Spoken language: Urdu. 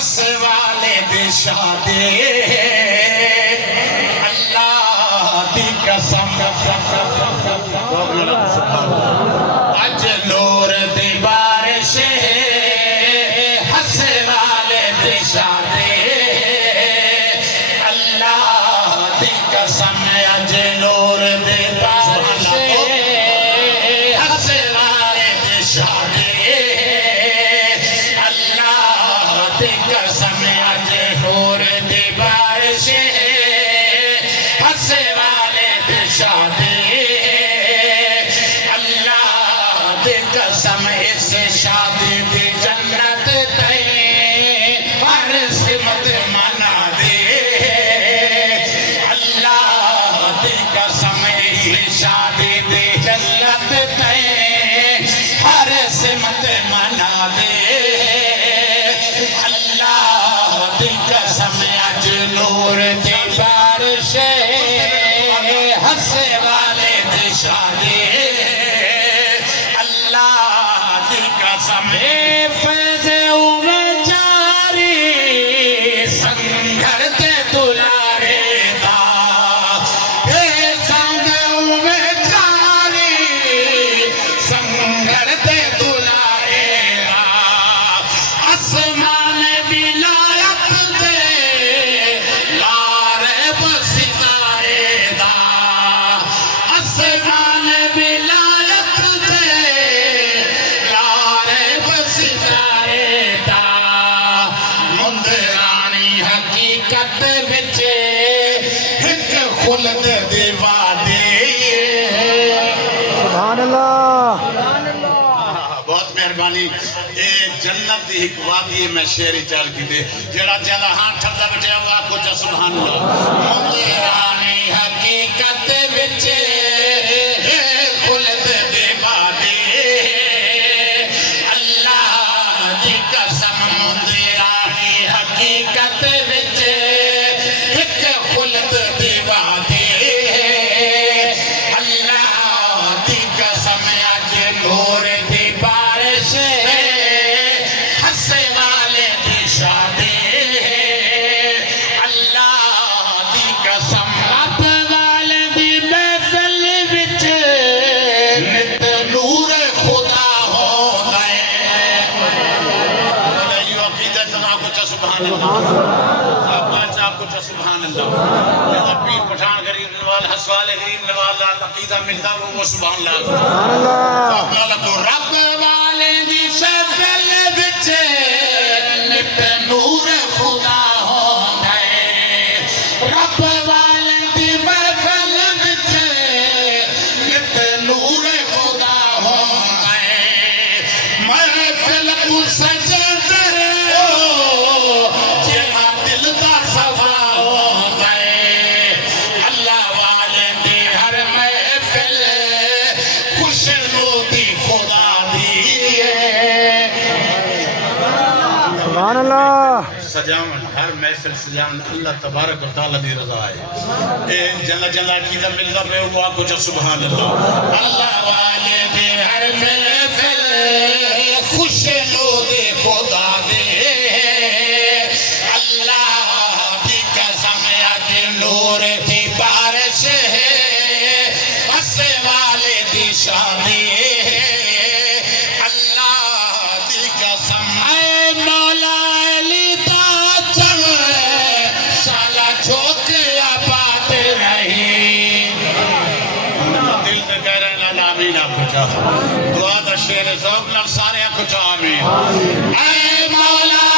ہس والے دی شادی اللہ دی قسم اج نور دی بارش ہس والے دی شادی اللہ دی قسم اج نور دی بارش ہس والے دی شادی قسم اج نور دی بارش ہس والے دی شادی اللہ دی قسم اس شادی دی جنت تے ہر سمت منا دے اللہ دی قسم اس شادی دی جنت تے ہر سمت منا دے قسم اج نور دی بارش ہس والے دی شادی اللہ دی قسم فیض میں جاری سنگھر تے دلارے دا سنگ میں جاری سنگھر تے دلارے دا آسمان بلا سبحان اللہ بہت مہربانی یہ جنت دی ایک وادی میں شعری چال کی دے جڑا جڑا ہاں ٹھڑا بٹھے ہوا کو جا سبحان اللہ مندرانی حقیقت بچے خلد دی وادی اللہ دی قسم مندرانی حقیقت بچے ایک خلد دی وادی نور دی بارش ہس والے دی شادی اللہ دی قسم رب والے دی محفل وچ نت نور خدا ہو گئے یہ عقیدت تمام کو چا سبحان اللہ آپ کو چا سبحان اللہ پیر پٹھان غریب نوال ہس والے غریب نوال عقیدہ ملتا وہ سبحان اللہ رب والے دی محفل وچ نت نور خدا ہو گئے رب والے دی محفل وچ نت نور خدا ہو گئے محفل کو سجے کرے جہاں دل دا صفا ہو گئے اللہ والے دی ہر محفل خوش روتی خدا دی سبحان اللہ سجاون ہر محفل سجاون اللہ تبارک و تعالی دی رضا ہے اے جنہ جنہ عقیدہ ملتا پہ وہ آپ کو جو سبحان اللہ اللہ والے دی ہر محفل خوش روتی خدا دی اللہ دی قسم اج نور دی بارش ہس والے دی شادی اللہ دی قسم اے مولا علی دا چم سالا چھوک آباد رہی دل تے کہہ رہے ہیں آمین آپ کو چاہ دعا دا شیر ذوق لگ سارے آپ کو چاہ آمین اے مولا